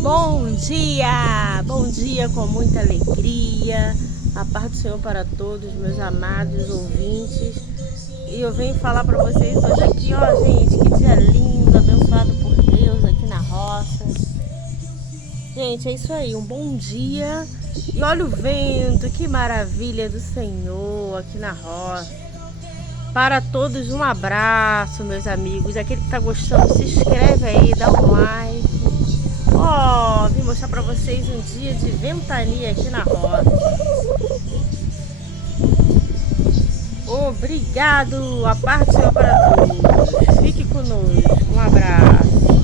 Bom dia com muita alegria, a paz do Senhor para todos, meus amados ouvintes. E eu venho falar para vocês hoje aqui, ó, gente, que dia lindo, abençoado por Deus aqui na roça. Gente, é isso aí, um bom dia. E olha o vento, que maravilha do Senhor aqui na roça. Para todos, um abraço, meus amigos. Aquele que tá gostando, se inscreve aí, dá um like. Ó, vim mostrar pra vocês um dia de ventania aqui na roça. Obrigado, a paz do Senhor para todos. Fique conosco, um abraço.